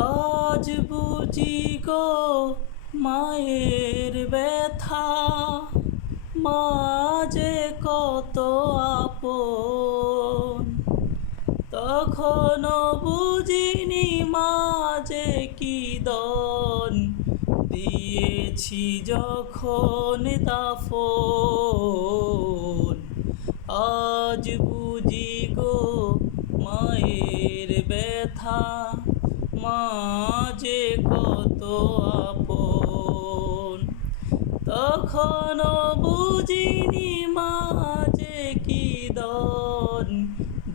আজ বুঝি গো মায়ের ব্যথা, মা যে কত আপন। তখনও বুঝিনি মা যে কি দন, দিয়েছি যখন দাফন। আজ বুঝি গো মায়ের ব্যথা, মা যে কত আপন। তখনও বুঝিনি মা যে কি দন,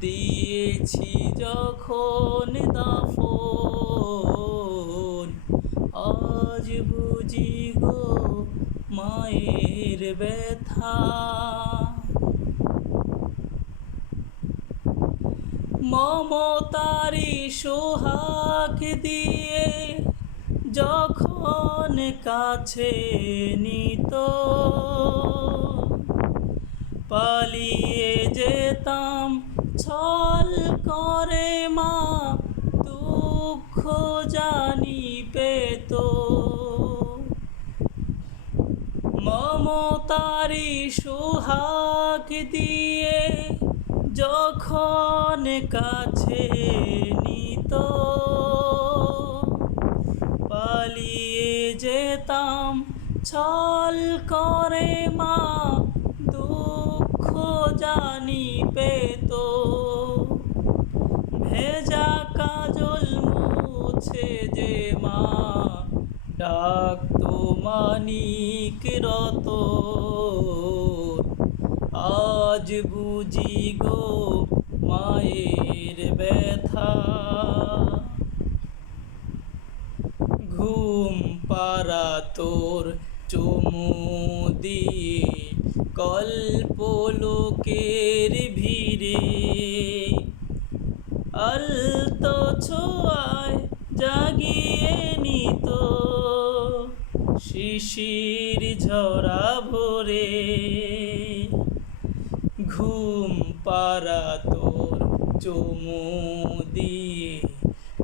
দিয়েছি যখন দাফন। আজ বুঝি গো মায়ের ব্যথা। মমতারি সোহাগ দিয়ে যখন কাছে নিত, পালিয়ে যেতাম ছল করে মা, দুঃখ জানি পেত। মমতারি সোহাগ দিয়ে যখন কাছে নিত, পালিয়ে যেতাম ছল করে মা, দুঃখ জানি পেত। ভেজা কাজল মুছে যে মা ডাকতো মানিক রতন। আজ বুঝি গো মায়ের ব্যথা। ঘুম পাড়া তোর চুমু দিয়ে কল্পলোকের ভিড়ে, আলতো ছোঁয়ায় জাগিয়ে নিত শিশির ঝরা ভোরে। ঘুম পাড়া তোর চুমু দিয়ে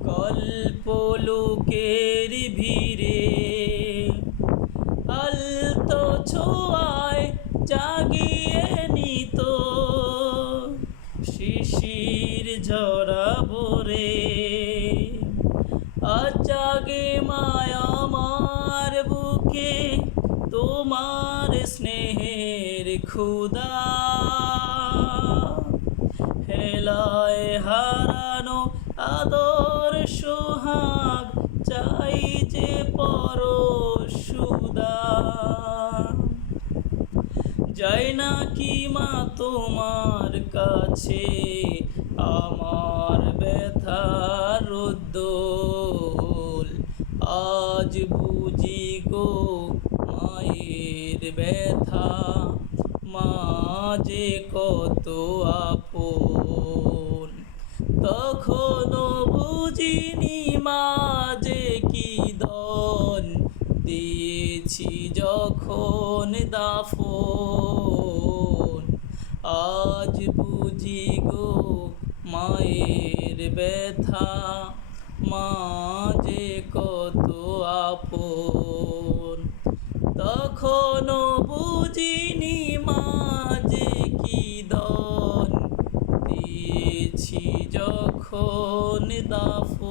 কল্পলোকের ভিড়ে, আলতো ছোঁয়ায় জাগিয়ে নিত শিশির ঝরা ভোরে। আজ জাগে মায়া আমার বুকে তোমার স্নেহের ক্ষুধা, হেলায় হারানো আদর সোহাগ চাই যে পরশুদা। যাই না কি মা তোমার কাছে আমার ব্যথার রোদ্দুর। আজ বুঝি গো মায়ের ব্যথা, মা যে কত আপন। তখনও বুঝিনি মা যে কি দন, দিয়েছি যখন দাফন। আজ বুঝি গো মায়ের ব্যথা, মা যে কত আপন। তখনও বুঝিনি মা যে কি দন, দিয়েছি যখন দাফন।